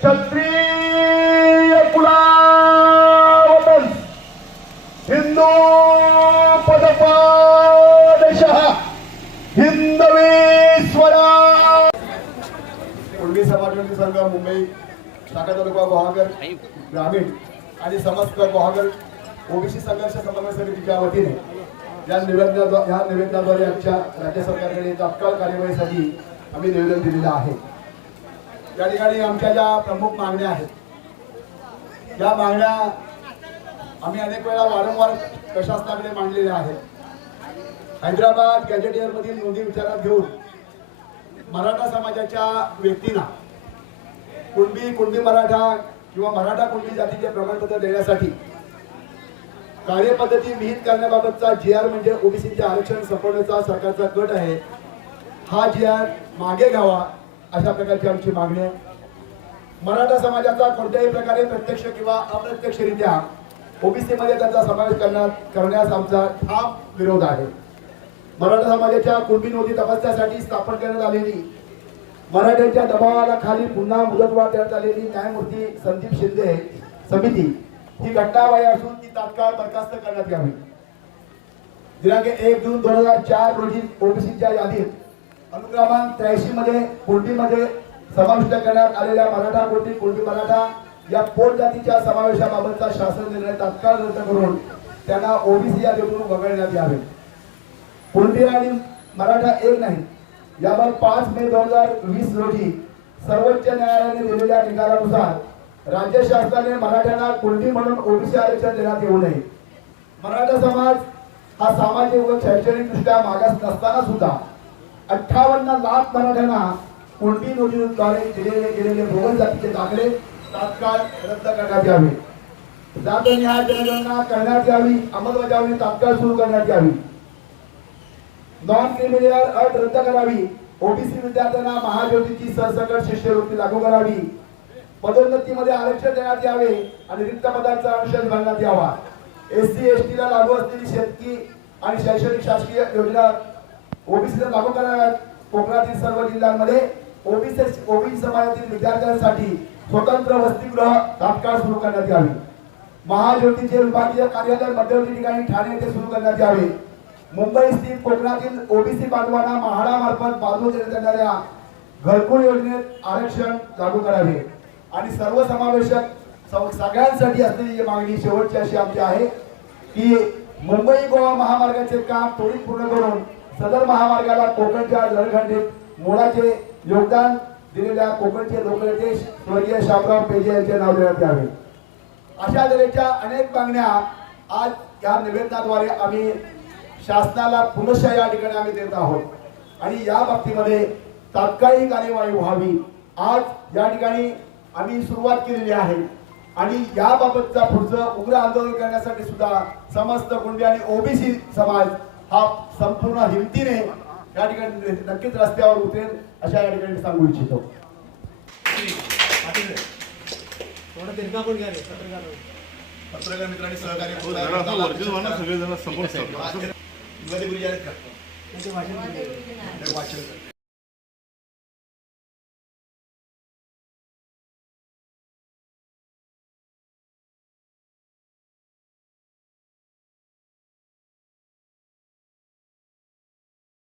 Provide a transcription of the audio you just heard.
क्षत्रिय कुलावतन हिंदू पदपादशः हिंदवी स्वराज कुणबी समाजवादी संघ मुंबई शाखा तालुका गुहागर ग्रामीण आणि समस्त गुहागर ओबीसी संघर्ष समन्वय समितीच्या वतीने या निवेदना या निवेदनाद्वारे आमच्या राज्य सरकारकडे तात्काळ कार्यवाहीसाठी आम्ही निवेदन दिलेलं आहे. या ठिकाणी आमच्या ज्या प्रमुख मागण्या आहेत या मागण्या आम्ही अनेक वेळा वारंवार प्रशासनाकडे मांडलेल्या आहेत. हैदराबाद गॅजेटियरमधील नोंदी विचारात घेऊन मराठा समाजाच्या व्यक्तींना कुणबी कुणबी मराठा किंवा मराठा कुणबी जातीचे प्रमाणपत्र देण्यासाठी कार्यपद्धती विहित करण्याबाबतचा जी आर म्हणजे ओबीसीचे आरक्षण संपवण्याचा सरकारचा गट आहे. हा जी आर मागे घ्यावा. अशा प्रकारची आमची मागणी आहे. मराठा समाजाचा कोणत्याही प्रकारे प्रत्यक्ष किंवा अप्रत्यक्षरित्या ओबीसी मध्ये त्यांचा समावेश करण्यात करण्यास आमचा ठाम विरोध आहे. मराठा समाजाच्या कुणबी नोंदी तपासण्यासाठी स्थापन करण्यात आलेली मराठ्यांच्या दबावाला खाली पुन्हा मुदतवाढ देण्यात आलेली न्यायमूर्ती संदीप शिंदे समिती ही घटनाबाह्य असून ती तात्काळ बरखास्त करण्यात यावी. दिनांक एक जून दोन हजार चार रोजी ओबीसीच्या यादीत अनुक्रमांक त्र्याऐंशी मध्ये कुणबीमध्ये समाविष्ट करण्यात आलेल्या मराठा कुणबी कुणबी मराठा या पोट जातीच्या समावेशाबाबतचा शासन निर्णय तात्काळ रद्द करून त्यांना ओबीसी यादीतून वगळण्यात यावे. कुणबी आणि मराठा एक नाही. यावर पाच मे दोन हजार वीस रोजी सर्वोच्च न्यायालयाने दिलेल्या निकालानुसार राज्य शासनाने मराठ्यांना कुणबी म्हणून ओबीसी आरक्षण देण्यात येऊ नये. मराठा समाज हा सामाजिक व शैक्षणिक दृष्ट्या मागास नसताना सुद्धा अठ्ठावन्न लाख मराठ्यांना कोणती योजनेद्वारे दिलेले गेलेले भोगल जातीचे दाखले तात्काळ रद्द करण्यात यावे. जात न्याय जनगणना करण्यात यावी अंमलबजावणी तात्काळ सुरू करण्यात यावी. नॉन क्रिमिनल अट रद्द करावी. ओबीसी विद्यार्थ्यांना महाज्योतीची सरसकट शिष्यवृत्ती लागू करावी. पदोन्नतीमध्ये आरक्षण देण्यात यावे आणि रिक्त पदांचा अंशच भरण्यात यावा. एस सी एस ला लागू असलेली शेतकी आणि शैक्षणिक शासकीय योजना ओबीसीला लागू कराव्यात कोकणातील सर्व जिल्ह्यांमध्ये ओबीसी ओबीसी समाजातील विद्यार्थ्यांसाठी स्वतंत्र वसतिगृह तात्काळ सुरू करण्यात यावे. महाज्योतीचे विभागीय कार्यालय मध्यवर्ती ठिकाणी ठाणे येथे सुरू करण्यात यावे. मुंबई स्थित कोकणातील ओबीसी बांधवांना महाडामार्फत बाजू देण्यात येणाऱ्या घरकुल योजनेत आरक्षण लागू करावे. आणि सर्वसमावेशक सम- सगळ्यांसाठी असलेली जी मागणी शेवटची अशी आमची आहे की मुंबई गोवा महामार्गाचे काम त्वरित पूर्ण करून सदर महामार्गाला कोकणच्या जलखंडीत मोलाचे योगदान दिलेल्या कोकणचे लोकनेते स्वर्गीय शामराव पेजे यांचे नाव देण्यात यावे. अशा तऱ्हेच्या अनेक मागण्या आज या निवेदनाद्वारे आम्ही शासनाला पुनश्च या ठिकाणी आम्ही देत आहोत. आणि या बाबतीमध्ये तात्काळी कार्यवाही व्हावी. आज या ठिकाणी आम्ही सुरुवात केलेली आहे. आणि याबाबतचा पुढचं उग्र आंदोलन करण्यासाठी सुद्धा समस्त कुंडी आणि ओबीसी समाज हा संपूर्ण हिमतीने या ठिकाणी नक्कीच रस्त्यावर उतरेल अशा या ठिकाणी सांगू इच्छितो. पत्रकार मित्रांनी सहकार्य सगळेजण कर.